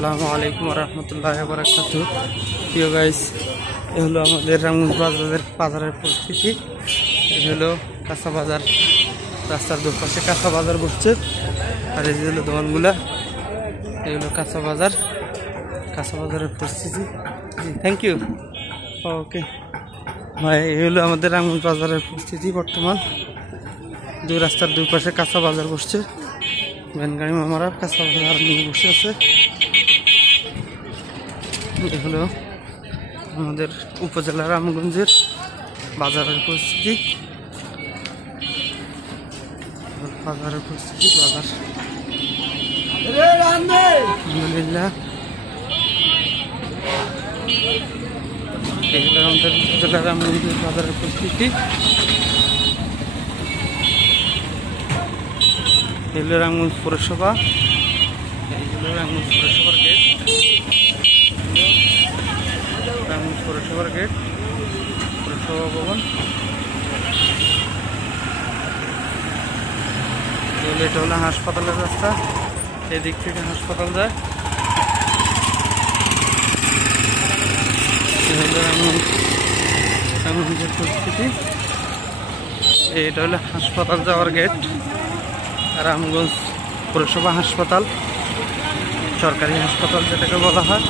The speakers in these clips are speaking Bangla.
আসসালামু আলাইকুম রহমতুল্লাহ বারাকাতুহু। প্রিয় গাইস, এ হলো আমাদের রামগঞ্জ বাজারের পরিস্থিতি। এ হলো কাঁচা বাজার, রাস্তার দুপাশে কাঁচা বাজার বসছে। আর এই হলো দোকানগুলা, এই হলো কাঁচা বাজারের পরিস্থিতি। জি, থ্যাংক ইউ। ওকে ভাই, এই হলো আমাদের রামগঞ্জ বাজারের পরিস্থিতি বর্তমান। দুই রাস্তার দুই পাশে কাঁচা বাজার বসছে। ভ্যান গাড়ি মামারা কাঁচা বাজার নিয়ে বসে আছে। হলো আমাদের উপজেলা রামগঞ্জের বাজারের পরিস্থিতি। বাজার আলহামদুলিল্লাহ। এই হলো আমাদের উপজেলা রামগঞ্জের বাজারের পরিস্থিতি। এই হলো রামগঞ্জ পৌরসভা, এই হলো রামগঞ্জ পৌরসভার গেট, রামগঞ্জ পৌরসভার গেট, পৌরসভা ভবন। এটা হলো হাসপাতালের রাস্তা, এদিক থেকে হাসপাতাল যায়। রামগঞ্জের পরিস্থিতি, এটা হলো হাসপাতাল যাওয়ার গেট, রামগঞ্জ পৌরসভা হাসপাতাল, সরকারি হাসপাতাল যেটাকে বলা হয়।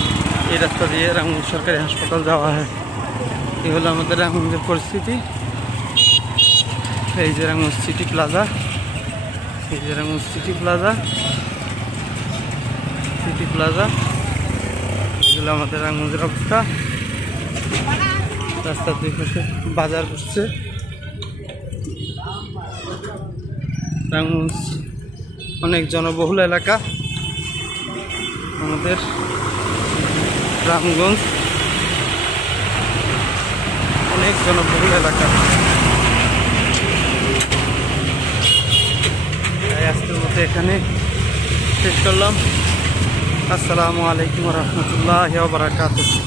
এই রাস্তা দিয়ে রামগঞ্জ সরকারি হাসপাতাল যাওয়া হয়। এই হলো আমাদের রামগঞ্জের পরিস্থিতি। এই যে রামগঞ্জ সিটি প্লাজা, এই যে রামগঞ্জ সিটি প্লাজা, এগুলো আমাদের রামগঞ্জের অবস্থা। রাস্তার দুই পাশে বাজার বসছে। রামগঞ্জ অনেক জনবহুল এলাকা, আমাদের রামগঞ্জ অনেক জনবহুল এলাকা। আজকের মতো এখানে শেষ করলাম। আসসালামু আলাইকুম রহমতুল্লাহ বারাকাতুহু।